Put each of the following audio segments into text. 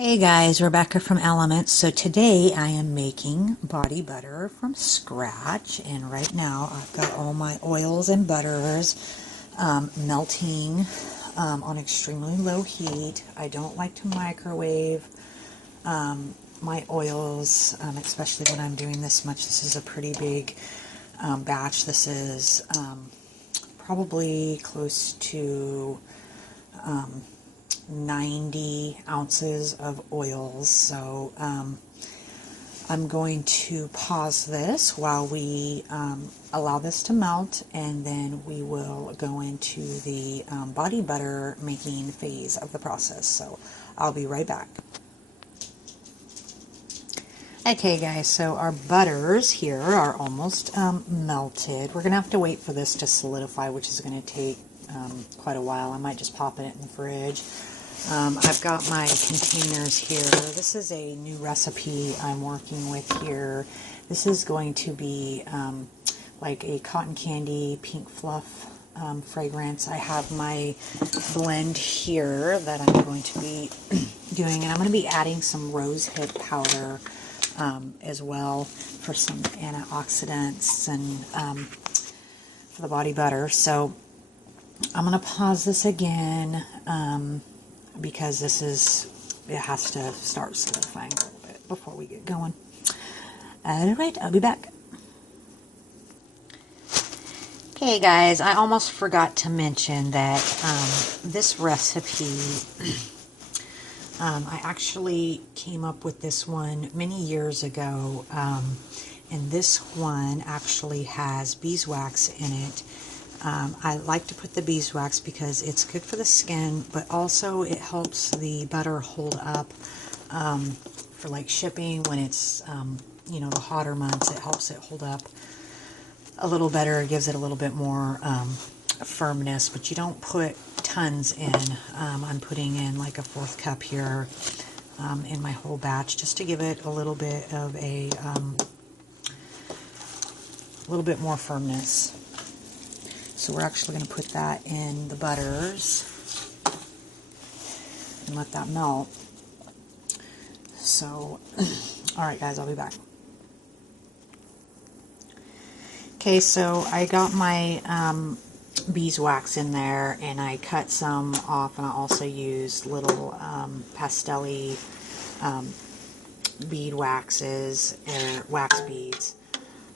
Hey guys, Rebecca from Elements. So today I am making body butter from scratch, and right now I've got all my oils and butters melting on extremely low heat. I don't like to microwave my oils, especially when I'm doing this much. This is a pretty big batch. This is probably close to 90 ounces of oils. So I'm going to pause this while we allow this to melt, and then we will go into the body butter making phase of the process. So I'll be right back. Okay guys, so our butters here are almost melted. We're going to have to wait for this to solidify, which is going to take quite a while. I might just pop it in the fridge. I've got my containers here. This is a new recipe I'm working with here. This is going to be like a cotton candy pink fluff fragrance. I have my blend here that I'm going to be doing, and I'm going to be adding some rose hip powder as well for some antioxidants and for the body butter. So I'm going to pause this again because it has to start solidifying a little bit before we get going. All right, I'll be back. Okay guys, I almost forgot to mention that this recipe, I actually came up with this one many years ago, and this one actually has beeswax in it. I like to put the beeswax because it's good for the skin, but also it helps the butter hold up for like shipping when it's, the hotter months. It helps it hold up a little better. It gives it a little bit more firmness, but you don't put tons in. I'm putting in like a 1/4 cup here in my whole batch just to give it a little bit of a little bit more firmness. So we're actually going to put that in the butters and let that melt. So, all right guys, I'll be back. Okay, so I got my beeswax in there, and I cut some off, and I also used little pastel-y bead waxes, or wax beads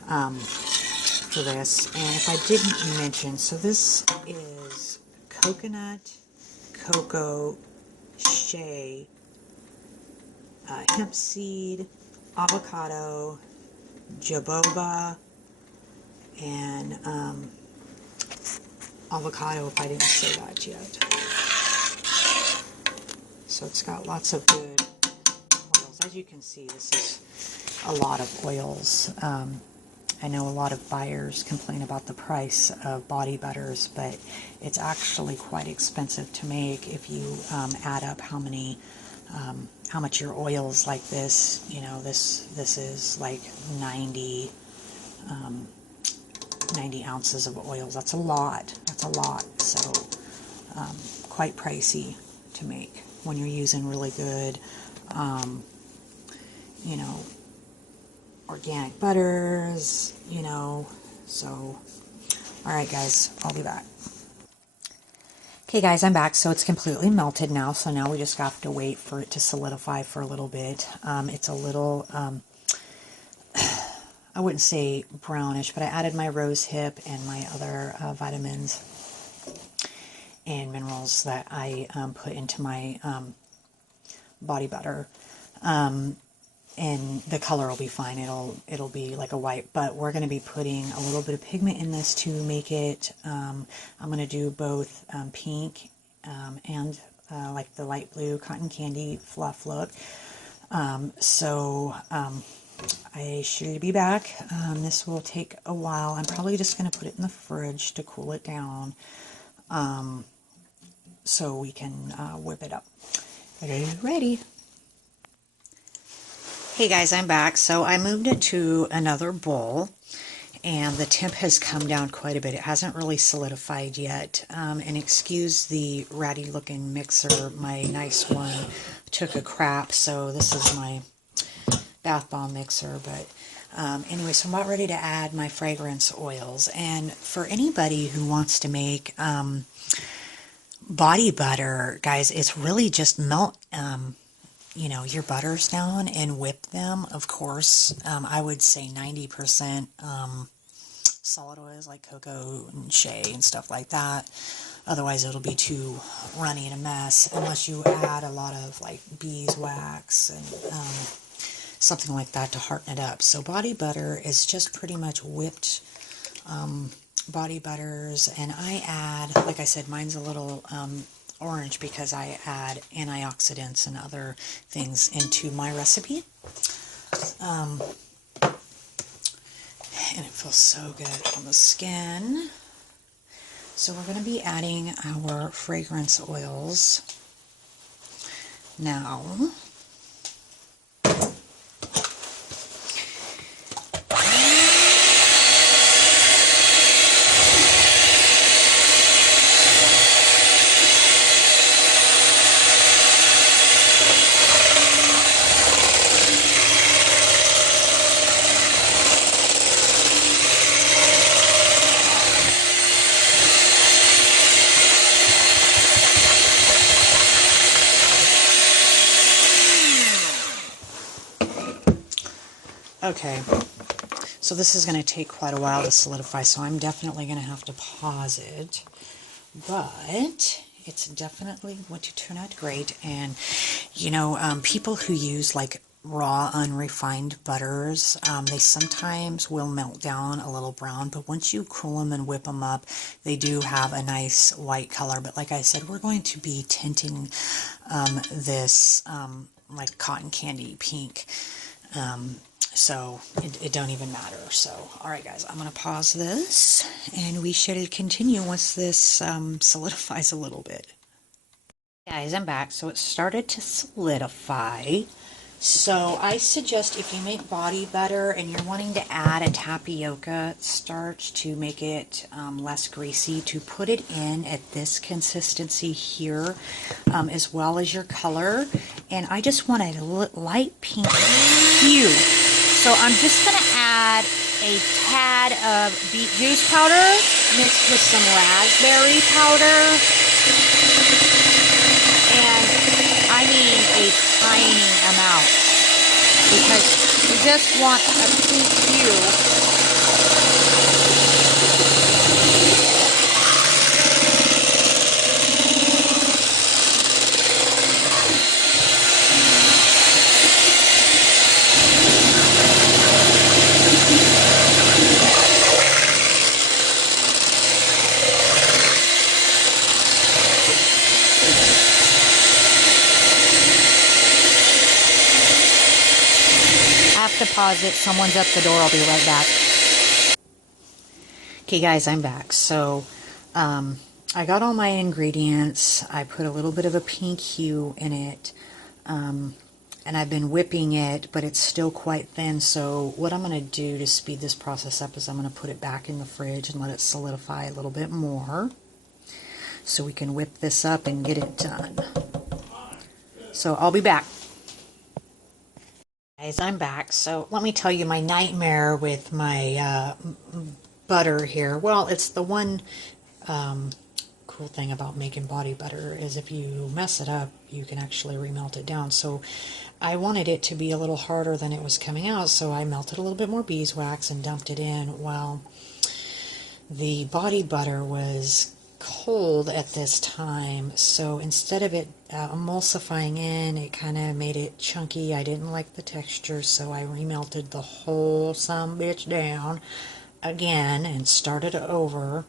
for this. And if I didn't mention, so this is coconut, cocoa, shea, hemp seed, avocado, jojoba, and avocado, if I didn't say that yet. So it's got lots of good oils. As you can see, this is a lot of oils. I know a lot of buyers complain about the price of body butters, but it's actually quite expensive to make if you add up how much your oils like this. This is like 90 ounces of oils. That's a lot. So quite pricey to make when you're using really good, organic butters, so, alright guys, I'll be back. Okay guys, I'm back. So it's completely melted now, so now we just have to wait for it to solidify for a little bit. It's a little, I wouldn't say brownish, but I added my rose hip and my other vitamins and minerals that I put into my body butter. And the color will be fine. It'll be like a white, but we're going to be putting a little bit of pigment in this to make it, I'm going to do both pink and like the light blue cotton candy fluff look. I should be back. This will take a while. I'm probably just going to put it in the fridge to cool it down so we can whip it up. Ready. Hey guys, I'm back. So I moved it to another bowl, and the temp has come down quite a bit. It hasn't really solidified yet. And excuse the ratty looking mixer, my nice one took a crap, so this is my bath bomb mixer. But anyway, so I'm about ready to add my fragrance oils. And for anybody who wants to make body butter, guys, it's really just melt you know, your butters down and whip them. Of course, I would say 90% solid oils like cocoa and shea and stuff like that. Otherwise, it'll be too runny and a mess unless you add a lot of like beeswax and something like that to hearten it up. So body butter is just pretty much whipped body butters, and I add, like I said, mine's a little orange because I add antioxidants and other things into my recipe. And it feels so good on the skin. So we're going to be adding our fragrance oils now. Okay, so this is going to take quite a while to solidify, so I'm definitely going to have to pause it, but it's definitely going to turn out great. And you know, people who use like raw unrefined butters, they sometimes will melt down a little brown, but once you cool them and whip them up, they do have a nice white color. But like I said, we're going to be tinting this like cotton candy pink. So it don't even matter. So, all right, guys, I'm going to pause this, and we should continue once this solidifies a little bit. Guys, I'm back. So it started to solidify. So I suggest if you make body butter and you're wanting to add a tapioca starch to make it less greasy, to put it in at this consistency here, as well as your color. And I just want a light pink hue. So I'm just going to add a tad of beet juice powder mixed with some raspberry powder. And I mean a tiny amount, because we just want a pink hue. To pause it. Someone's at the door. I'll be right back. Okay, guys, I'm back. So I got all my ingredients. I put a little bit of a pink hue in it, and I've been whipping it, but it's still quite thin. So what I'm going to do to speed this process up is I'm going to put it back in the fridge and let it solidify a little bit more, so we can whip this up and get it done. So I'll be back. Guys, I'm back. So let me tell you my nightmare with my butter here. Well, it's the one cool thing about making body butter is if you mess it up, you can actually remelt it down. So I wanted it to be a little harder than it was coming out, so I melted a little bit more beeswax and dumped it in. Well, the body butter was cold at this time, so instead of it emulsifying in, it kind of made it chunky. I didn't like the texture, so I remelted the whole sumbitch down again and started over.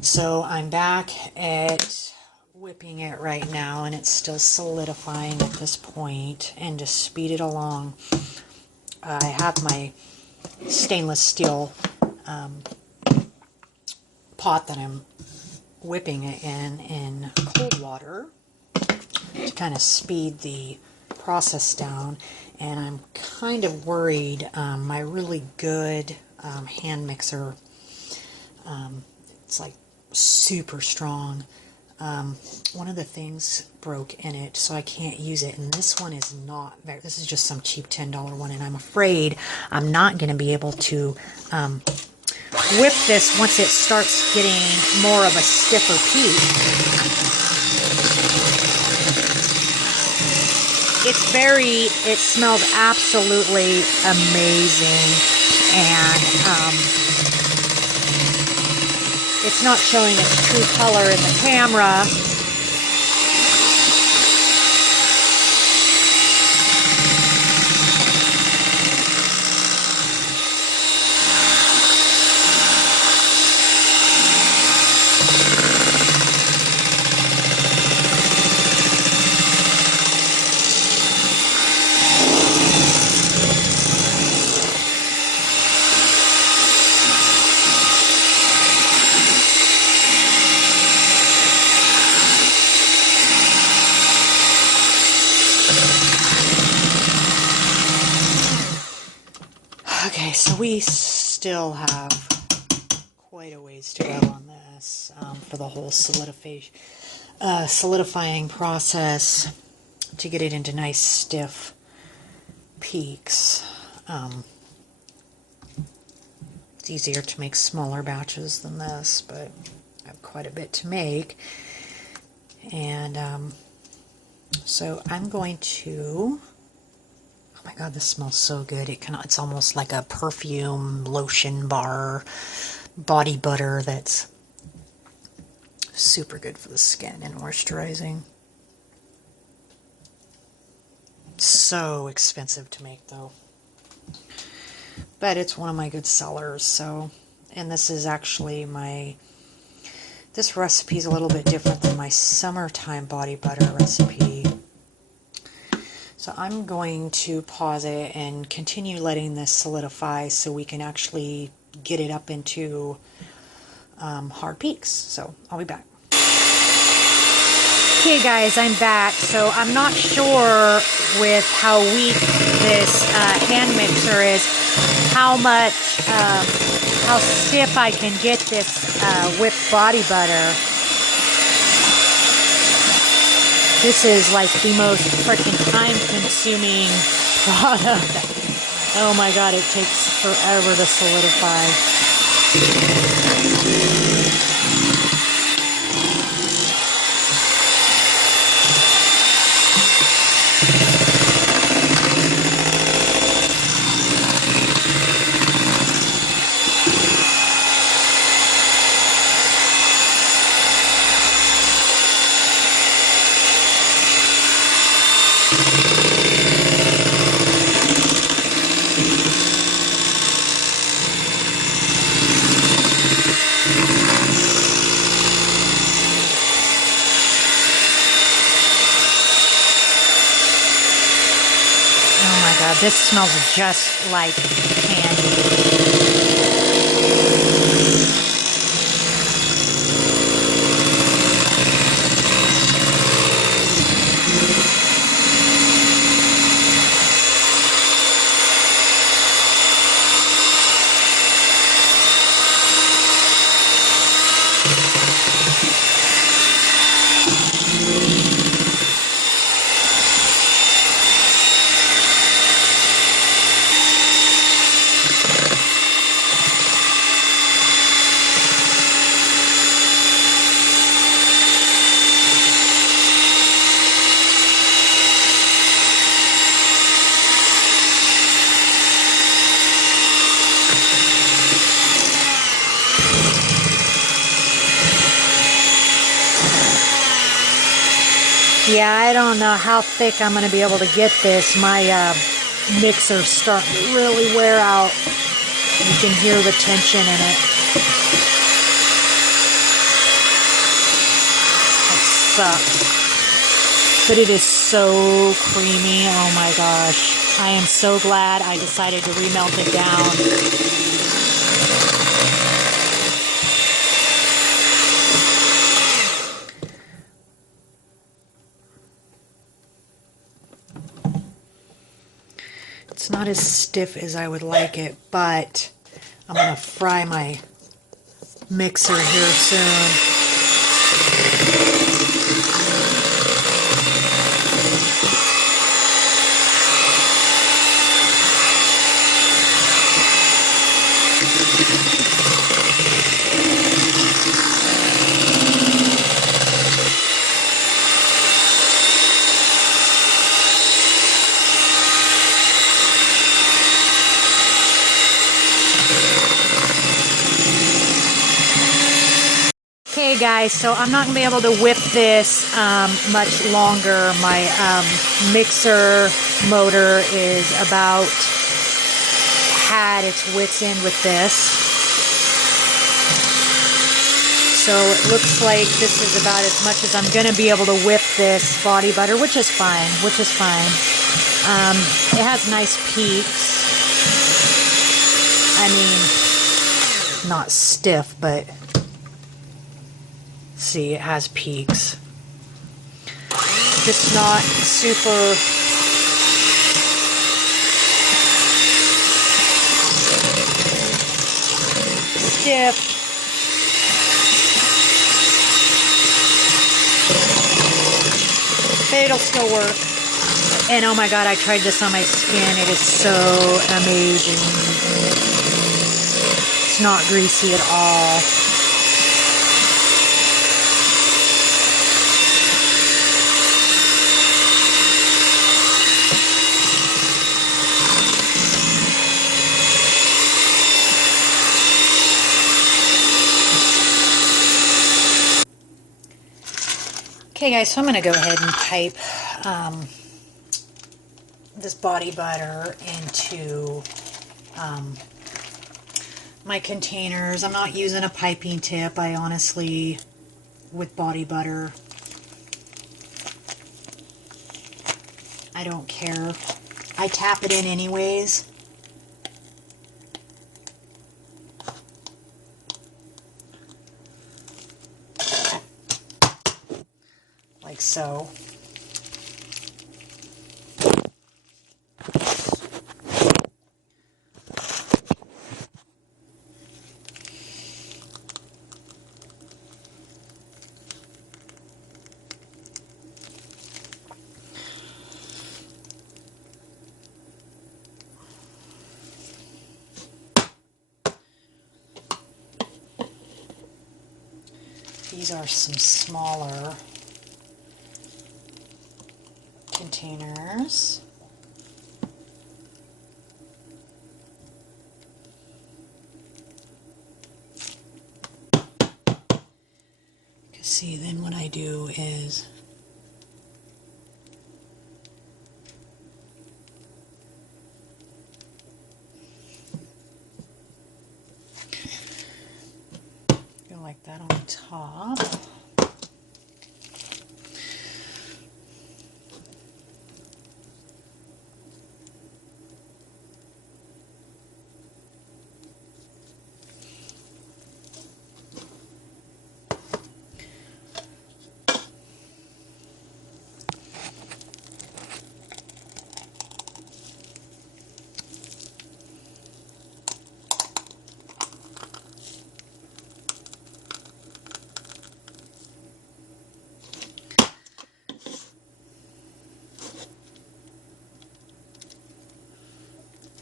So I'm back at whipping it right now, and it's still solidifying at this point. And to speed it along, I have my stainless steel pot that I'm whipping it in cold water to kind of speed the process down. And I'm kind of worried my really good hand mixer. It's like super strong. One of the things broke in it, so I can't use it. And this one is not very, this is just some cheap $10 one, and I'm afraid I'm not going to be able to whip this once it starts getting more of a stiffer peak. It smells absolutely amazing, and it's not showing its true color in the camera. Okay, so we still have quite a ways to go on this for the whole solidifying process to get it into nice stiff peaks. It's easier to make smaller batches than this, but I have quite a bit to make. And so I'm going to... Oh my god, this smells so good. It's almost like a perfume lotion bar body butter that's super good for the skin and moisturizing. So expensive to make though. But it's one of my good sellers, so, and this is actually this recipe is a little bit different than my summertime body butter recipe. So I'm going to pause it and continue letting this solidify so we can actually get it up into hard peaks. So I'll be back. Okay guys, I'm back. So I'm not sure with how weak this hand mixer is, how stiff I can get this whipped body butter. This is like the most freaking time-consuming product. Oh my god, it takes forever to solidify. This smells just like candy. Yeah, I don't know how thick I'm going to be able to get this. My mixer's starting to really wear out. You can hear the tension in it. It sucks. But it is so creamy. Oh my gosh. I am so glad I decided to remelt it down. It's not as stiff as I would like it, but I'm going to fry my mixer here soon. Okay guys, so I'm not going to be able to whip this much longer. My mixer motor is about had its wits end with this. So it looks like this is about as much as I'm going to be able to whip this body butter, which is fine, it has nice peaks. I mean, not stiff, but see, it has peaks. Just not super stiff. But it'll still work. And oh my god, I tried this on my skin. It is so amazing. It's not greasy at all. Okay guys, so I'm going to go ahead and pipe this body butter into my containers. I'm not using a piping tip. I honestly, with body butter, I don't care. I tap it in anyways. Like so. These are some smaller containers. See, then what I do is go like that on top.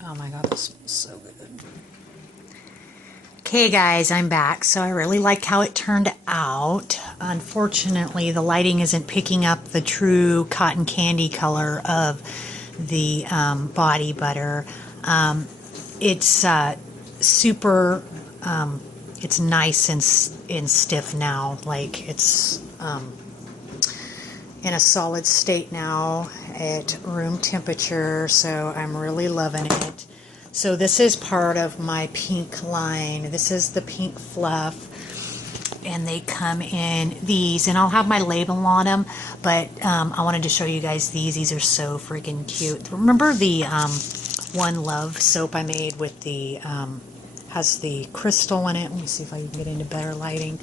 Oh my god, this smells so good. Okay guys, I'm back. So I really like how it turned out. Unfortunately, the lighting isn't picking up the true cotton candy color of the body butter. It's super, it's nice and stiff now. Like it's in a solid state now at room temperature, so I'm really loving it. So this is part of my pink line. This is the pink fluff, and they come in these, and I'll have my label on them, but I wanted to show you guys these. These are so freaking cute. Remember the One Love soap I made with the, has the crystal in it. Let me see if I can get into better lighting.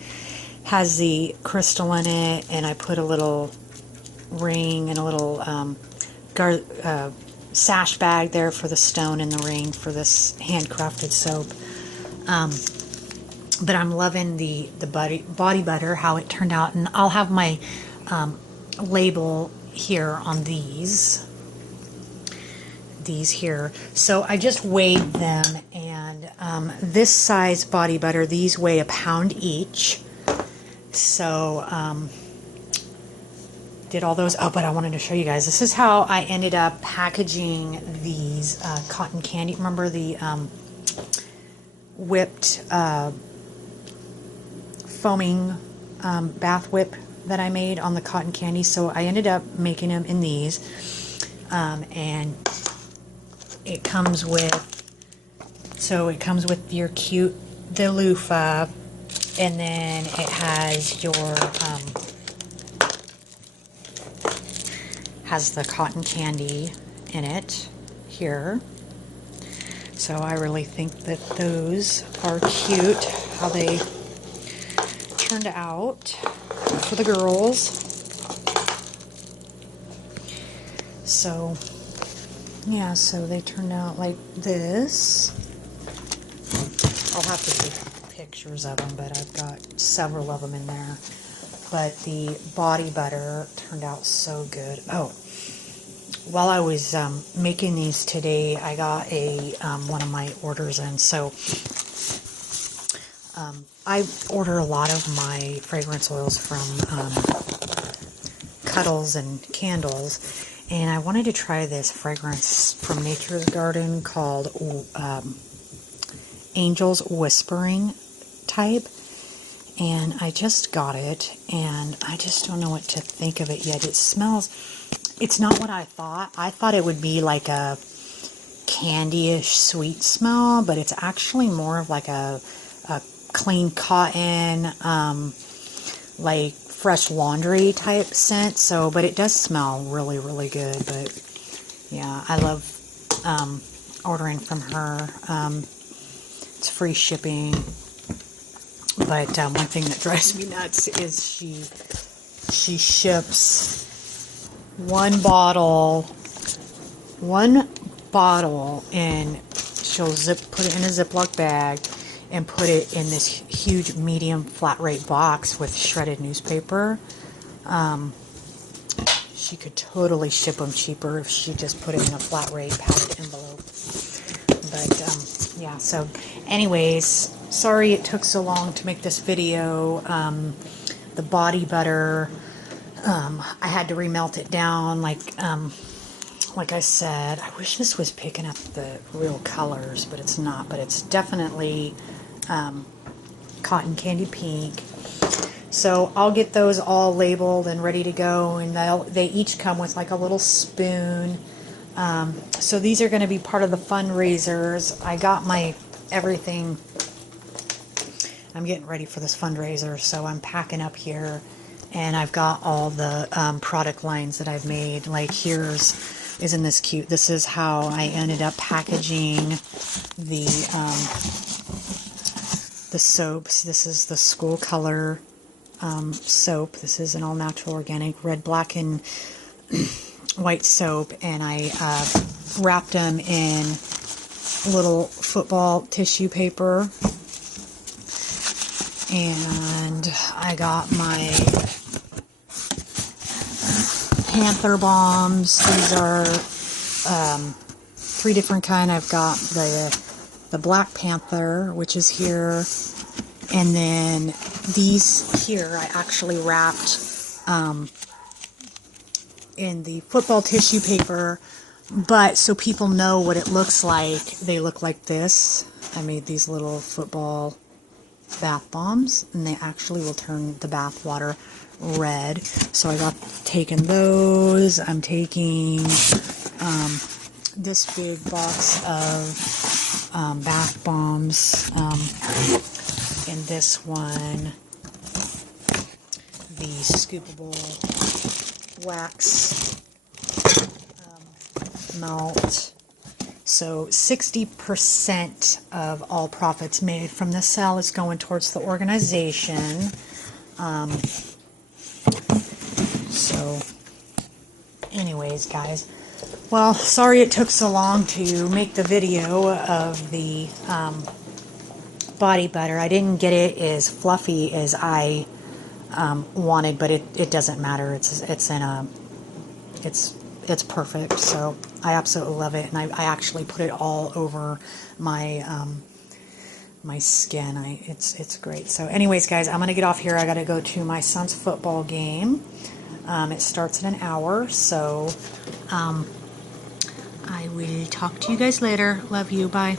Has the crystal in it, and I put a little ring and a little sash bag there for the stone and the ring for this handcrafted soap. But I'm loving the body butter, how it turned out. And I'll have my label here on these here. So I just weighed them, and this size body butter, these weigh a pound each. So did all those. Oh, but I wanted to show you guys. This is how I ended up packaging these cotton candy. Remember the whipped foaming bath whip that I made on the cotton candy? So I ended up making them in these, and it comes with, your cute the loofah, and then it has your has the cotton candy in it here. So I really think that those are cute, how they turned out for the girls. So yeah, so they turned out like this. I'll have to take pictures of them, but I've got several of them in there. But the body butter turned out so good. Oh, while I was making these today, I got a one of my orders in. So I order a lot of my fragrance oils from Cuddles and Candles. And I wanted to try this fragrance from Nature's Garden called Angel's Whispering type. And I just got it, and I just don't know what to think of it yet. It smells, it's not what I thought. I thought it would be like a candy-ish sweet smell, but it's actually more of like a clean cotton, like fresh laundry type scent. So, but it does smell really, really good. But yeah, I love ordering from her. It's free shipping. But one thing that drives me nuts is she ships one bottle, and she'll put it in a Ziploc bag and put it in this huge medium flat rate box with shredded newspaper. She could totally ship them cheaper if she just put it in a flat rate padded envelope. But yeah, so anyways, sorry it took so long to make this video. The body butter, I had to remelt it down like I said. I wish this was picking up the real colors, but it's not. But it's definitely cotton candy pink. So I'll get those all labeled and ready to go, and they each come with like a little spoon. So these are going to be part of the fundraisers. I got my everything. I'm getting ready for this fundraiser, so I'm packing up here, and I've got all the product lines that I've made. Like isn't this cute? This is how I ended up packaging the soaps. This is the School Color soap. This is an all-natural organic red, black, and white soap, and I wrapped them in little football tissue paper. And I got my Panther bombs. These are 3 different kind. I've got the Black Panther, which is here, and then these here I actually wrapped in the football tissue paper, but so people know what it looks like, they look like this. I made these little football bath bombs, and they actually will turn the bath water red. So I got taken those. I'm taking this big box of bath bombs, and this one, the scoopable wax melt. So 60% of all profits made from this sale is going towards the organization. So anyways, guys, well, sorry it took so long to make the video of the body butter. I didn't get it as fluffy as I wanted, but it doesn't matter. It's perfect. So I absolutely love it, and I actually put it all over my my skin. It's great. So anyways, guys, I'm gonna get off here. I gotta go to my son's football game. It starts in an hour, so I will talk to you guys later. Love you. Bye.